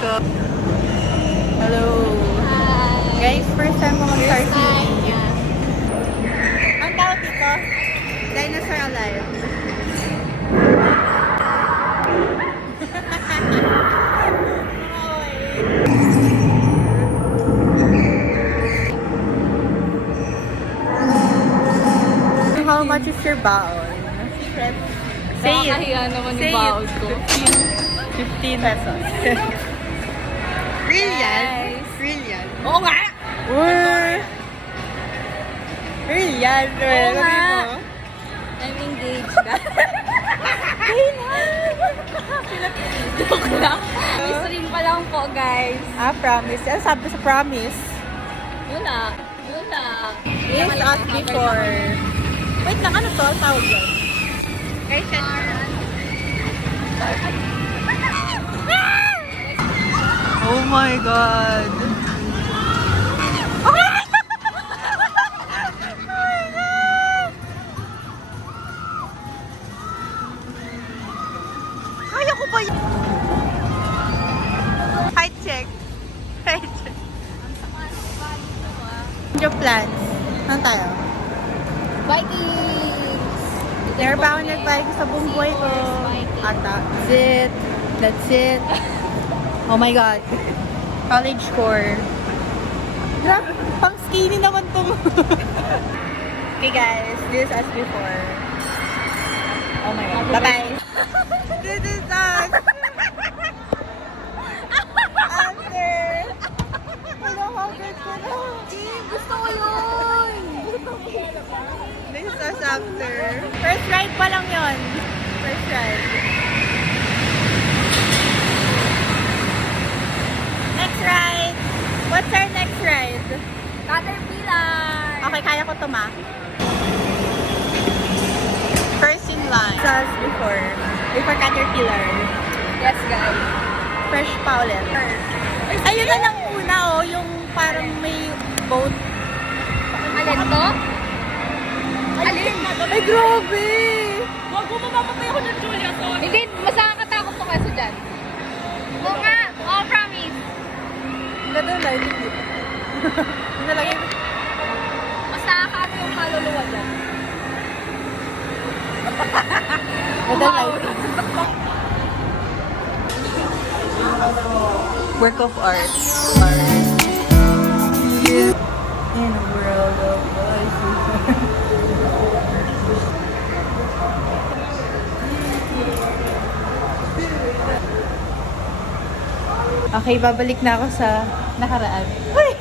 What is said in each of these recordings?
ko. Hello. Hi. Guys, first time ko mag-sardine. Yeah. Ang tawag dito? Dinosaur alive. How much is your baon? Secret. Say it. Nakakahiya naman Say yung baon it. ko. 15 pesos. Real yan? Guys. Real yan? Oo nga! Real yan. Oo nga. Sabi mo. I'm engaged na. Joke lang. Stream pa lang po, guys. Promise. Ano sabi sa promise? Yun na. Yun na. Yes, us before. Wait lang, ano to? Ang tawag yan? Guys, yan. Oh my God! Oh my God! Kaya ko ba yun? Height check. Height check. Change of plans. Saan tayo? Vikings! Never pa ako nag-bike sa buong buhay ko. Ata. That's it. That's it. Oh my God. College core. Grabe, pang skinny naman to. Okay guys, this is us before. Oh my God. Bye-bye. This is us. After. Wala hagod ko na. Gusto ko yun! This is us after. First ride pa lang yon. First ride. Next ride. What's our next ride? Caterpillar! Okay, kaya ko to, ma. First in line. Us before. Before Caterpillar. Yes, guys. Fresh pa ulit. Ayun na lang una, oh. Yung parang may boat. Alin to? Alin? Ay, grabe! Wag mo mamamatay ako ng Julia, sorry. Hindi, mas nakakatakot to kaso dyan. Oo nga, oh, promise. Ganda na, hindi. Yun na lang yun. Mas nakakaano yung kaluluwa dyan. Ganda lighting. Work of art. In a world of voices. Okay, babalik na ako sa nakaraan. Uy!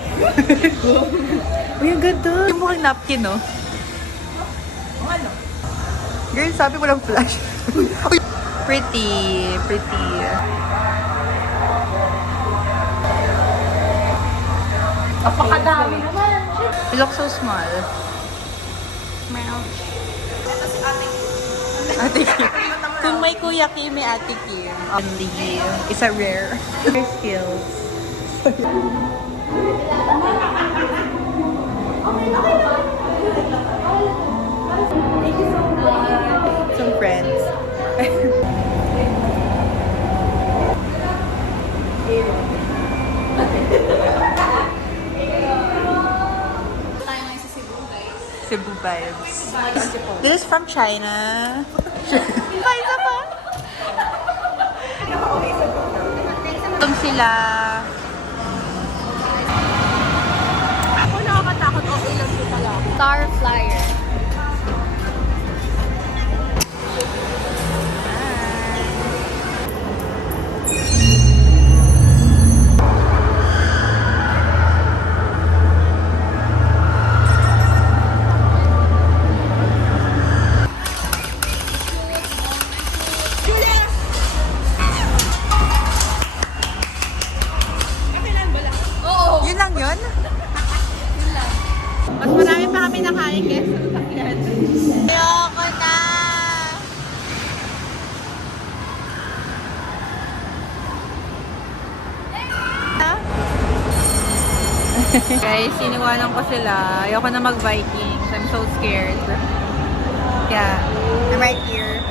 Uy, ang ganda. Yung mukhang napkin, no? Ano? Girl, sabi mo lang flash. Uy! Pretty. Pretty. Napakadami naman. You look so small. Meow. Ate Kim. Kung may Kuya Kim, may Ate Kim. Only is a rare. Your skills. Some friends. Tayo ngayon sa Cebu, guys. Cebu vibes. This is from China. Isa pa. Itong sila. Ako nakakatakot, okay lang siya pala. Star Flyer. Yun lang yun? Mas marami pa kami nakain kesa sa sakyan. Ayoko na! Guys, siniwanan ko sila. Ayoko na mag-Vikings. I'm so scared. Yeah. I'm right here.